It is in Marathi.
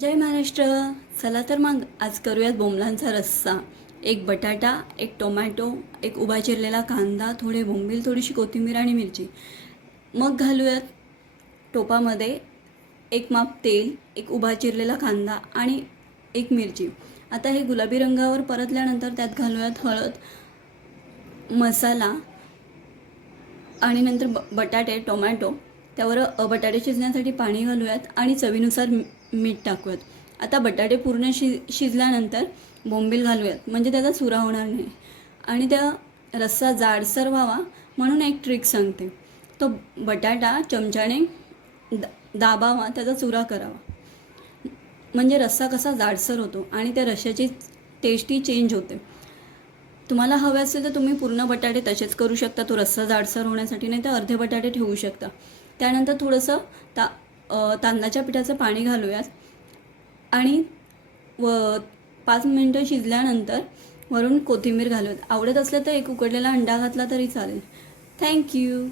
जय महाराष्ट्र. चला तर मग आज करूयात बोंबलांचा रस्सा. एक बटाटा एक टोमॅटो एक उभा चिरलेला कांदा थोडे बोंबील थोडीशी कोथिंबीर आणि मिरची. मग घालूयात टोपामध्ये एक माप तेल एक उभा चिरलेला कांदा आणि एक मिरची. आता हे गुलाबी रंगावर परतल्यानंतर त्यात घालूयात हळद मसाला आणि नंतर ब बटाटे टोमॅटो. त्यावर बटाटे शिजण्यासाठी पाणी घालूयात आणि चवीनुसार मीठ टाकूयात. आता बटाटे पूर्ण शि शिजल्यानंतर बोंबील घालूयात. म्हणजे त्याचा चुरा होणार नाही. आणि त्या रस्सा जाडसर व्हावा म्हणून एक ट्रिक सांगते. तो बटाटा चमच्याने दा दाबावा त्याचा चुरा करावा. म्हणजे रस्सा कसा जाडसर होतो आणि त्या रश्श्याची टेस्टही चेंज होते. तुम्हाला हवे असेल तर तुम्ही पूर्ण बटाटे तसेच करू शकता. तो रस्सा जाडसर होण्यासाठी नाही तर अर्धे बटाटे ठेवू शकता. त्यानंतर थोडंसं ता तांदळाच्या पिठाचं पाणी घालूयात. आणि व पाच मिनटं शिजल्यानंतर वरून कोथिंबीर घालूयात. आवडत असलं तर एक उकडलेला अंडा घातला तरी चालेल. थँक्यू